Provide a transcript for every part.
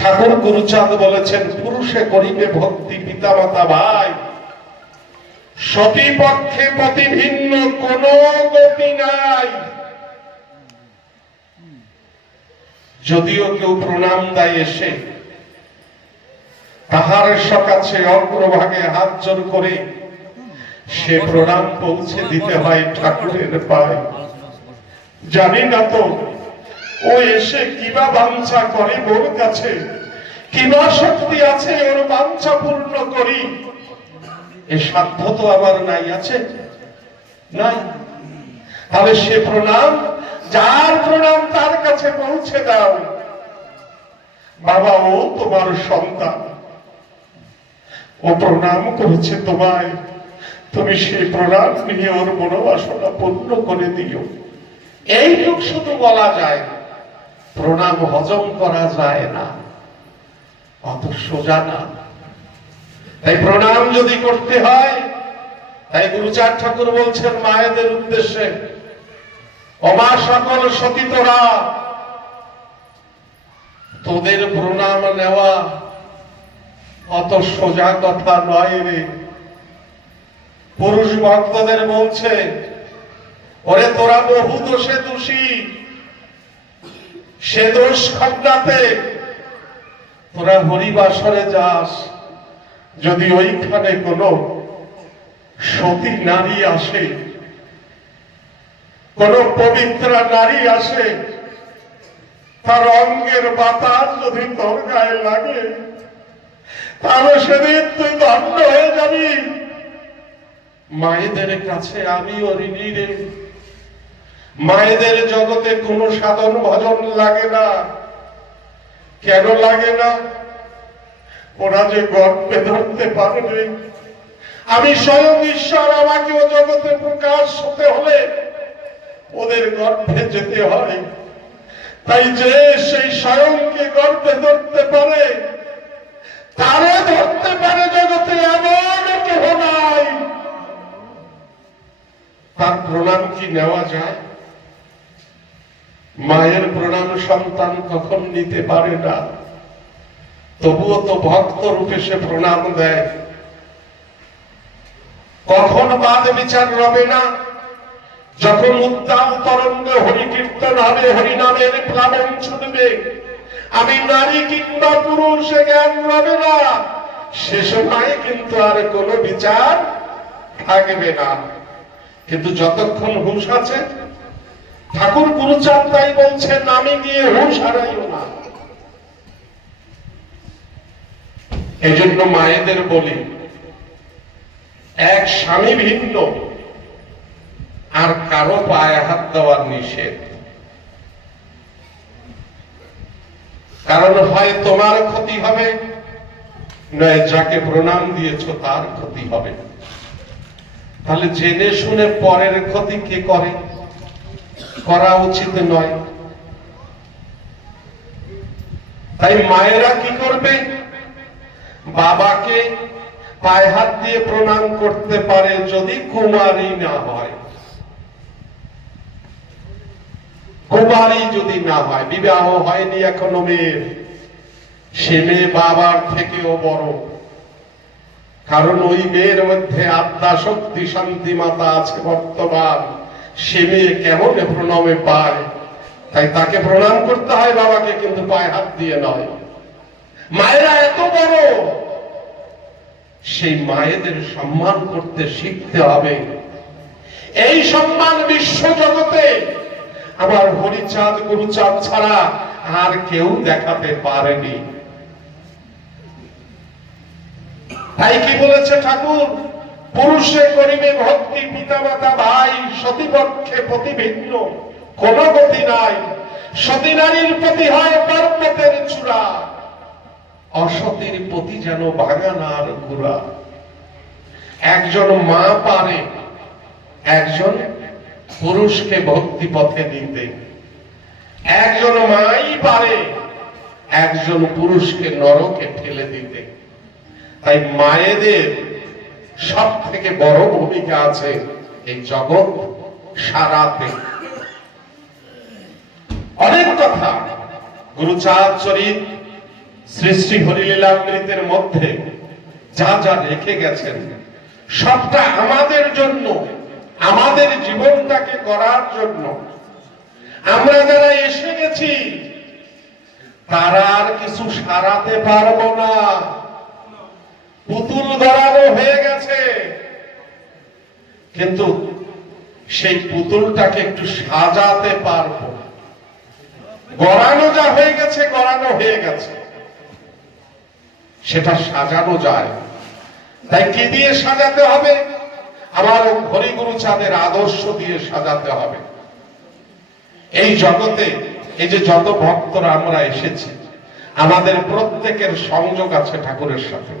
ঠাকুর গুরুচাঁদ বলেছেন, পুরুষে করিবে ভক্তি পিতা মাতা ভাই, সতী পক্ষে পতি ভিন্ন কোন গতি নাই। যদিও কেউ প্রণাম দেয় এসে, তাহার কাছে অগ্রভাগে হাত জোর করে সে প্রণাম পৌঁছে দিতে হয় ঠাকুরের পায়ে। জানি না তো ও এসে কিবা বাঞ্ছা করে ওর কাছে, কিবা শক্তি আছে ওর বাঞ্ছা পূর্ণ করি, এ সাধ্য তো আমার নাই, আছে নাই? তাহলে সে প্রণাম, যার প্রণাম তার কাছে পৌঁছে দাও। বাবা, ও তোমার সন্তান, ও প্রণাম করেছে তোমায়, তুমি সেই প্রণাম নিয়ে ওর মনোবাসনা পূর্ণ করে দিও। এইটুক শুধু বলা যায়, প্রণাম হজম করা যায় না, অত সোজা না। তাই প্রণাম যদি করতে হয়, তাই গুরুচাঁদ ঠাকুর বলছেন মায়েদের উদ্দেশ্যে, অমা সকল সতী তোরা, তোদের প্রণাম নেওয়া অত সোজা কথা নয় রে। পুরুষ ভক্তদের বলছে, ওরে তোরা বহু দোষে দোষী, সে দোষ খণ্ডাতে তোরা হরিবাসরে যাস, যদি ওইখানে কোন সতী নারী আসে, কোন পবিত্র নারী আসে, তার অঙ্গের বাতাস যদি তোর গায়ে লাগে, তাহলে সেদিন তুই ধন্য হয়ে যাবি। মায়েদের কাছে আমিও ঋণী রে। মায়েদের জগতে কোনো সাধন ভজন লাগে না। কেন লাগে না? ওরা যে গর্ভে ধরতে পারবে। আমি স্বয়ং ঈশ্বর, আমাকেও জগতে প্রকাশ হতে হলে ওদের গর্ভে যেতে হয়। তাই যে সেই স্বয়ংকে গর্ভে ধরতে পারে, তারে ধরতে পারে জগতে এমন কেহ নাই। তার প্রণাম কি নেওয়া যায়? মায়ের প্রণাম সন্তান কখন নিতে পারে না, তবুও তো ভক্ত রূপে সে প্রণাম দেয়। কখন বাদ বিচার রবে না? যখন উত্তাল তরঙ্গ হরি কীর্তন হবে, হরিনামের প্লাবন ছুটবে, আমি নারী কিংবা পুরুষ জ্ঞান রবে না, সে সময় কিন্তু আর কোনো বিচার থাকবে না। কিন্তু যতক্ষণ হুঁশ আছে, ঠাকুর গুরুচাঁদ তাই বলছেন, আমি গিয়ে হুঁশ হারাইও না। এই জন্য মায়েদের বলি, এক স্বামী ভিন্ন আর কারো পায়ে হাত দেওয়ার নিষেধ। কারণ হয় তোমার ক্ষতি হবে, নয় যাকে প্রণাম দিয়েছ তার ক্ষতি হবে। তাহলে জেনে শুনে পরের ক্ষতি কে করে? করা উচিত নয়। তাই মায়েরা কি করবে? বাবাকে পায়ে হাত দিয়ে প্রণাম করতে পারে যদি কুমারী না হয়। কুমারী যদি না হয়, বিবাহ হয়নি এখনো মেয়ের, সে মেয়ে বাবার থেকেও বড়। কারণ ওই মেয়ের মধ্যে আত্মা শক্তি শান্তি মাতা আছে বর্তমান। সে মেয়ে কেমন প্রণামে পায়? তাই তাকে প্রণাম করতে হয় বাবাকে, কিন্তু পায়ে হাত দিয়ে নয়। মায়েরা এত বড়, সেই মায়েদের সম্মান করতে শিখতে হবে। এই সম্মান বিশ্ব জগতে আমার হরিচাঁদ গুরুচাঁদ ছাড়া আর কেউ দেখাতে পারেনি। তাই কি বলেছে ঠাকুর? পুরুষে করিবে ভক্তি পিতা মাতা ভাই, সতীপক্ষে পতি ভিন্ন কোন গতি নাই। সতী নারীর প্রতি হয় পর্বতের চূড়া, অসতীর প্রতি যেন বাগানার ঘোড়া। একজন মা পারে একজন পুরুষকে ভক্তি পথে নিতে, একজন মাই পারে একজন পুরুষকে নরকে ঠেলে দিতে। তাই মায়েদের সব থেকে বড় ভূমিকা আছে এই জগৎ সারাতে। অনেক কথা গুরুচাঁদ চরিত শ্রী শ্রী হরিলীলামৃতের মধ্যে যা যা রেখে গেছেন সবটা আমাদের জন্য, আমাদের জীবনটাকে করার জন্য। আমরা যারা এসে গেছি তারা আর কিছু সারাতে পারবো না, পুতুল গড়ানো হয়ে গেছে, কিন্তু সেই পুতুলটাকে একটু সাজাতে পারবো। গড়ানো যা হয়ে গেছে গড়ানো হয়ে গেছে, সেটা সাজানো যায়। তাই কি দিয়ে সাজাতে হবে? আমার হরিগুরু চাঁদের আদর্শ দিয়ে সাজাতে হবে। এই জগতে এই যে যত ভক্তরা আমরা এসেছি, আমাদের প্রত্যেকের সংযোগ আছে ঠাকুরের সাথে,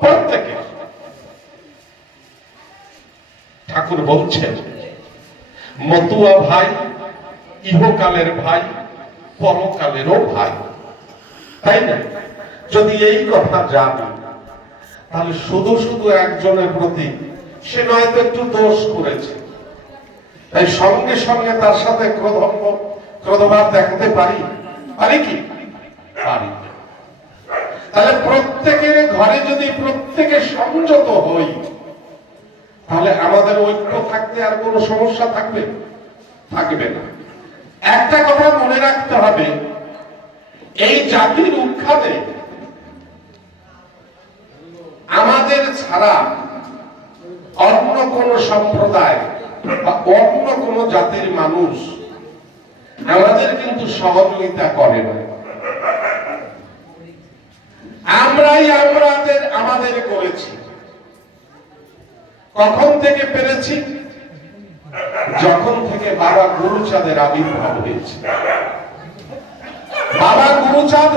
প্রত্যেকের। ঠাকুর বলছেন মতুয়া ভাই ইহকালের ভাই পরকালেরও ভাই, তাই না? যদি এই কথা জানি তাহলে শুধু শুধু একজনের প্রতি সে নয়তো একটু দোষ করেছে, তাই সঙ্গে সঙ্গে তার সাথে ক্রোধভাব দেখাতে পারি? পারি কি? পারি। তাহলে প্রত্যেকের ঘরে যদি প্রত্যেকে সংযত হই, তাহলে আমাদের ঐক্য থাকতে আর কোনো সমস্যা থাকবে? থাকবে না। একটা কথা মনে রাখতে হবে, এই জাতির উৎখাতে আমাদের ছাড়া অন্য কোন সম্প্রদায় বা অন্য কোন জাতির মানুষ আমাদের কিন্তু সহযোগিতা করে না। আমরাই আমাদের করেছি। কখন থেকে পেরেছি? যখন থেকে বাবা গুরুচাঁদের আবির্ভাব হয়েছে। বাবা গুরুচাঁদ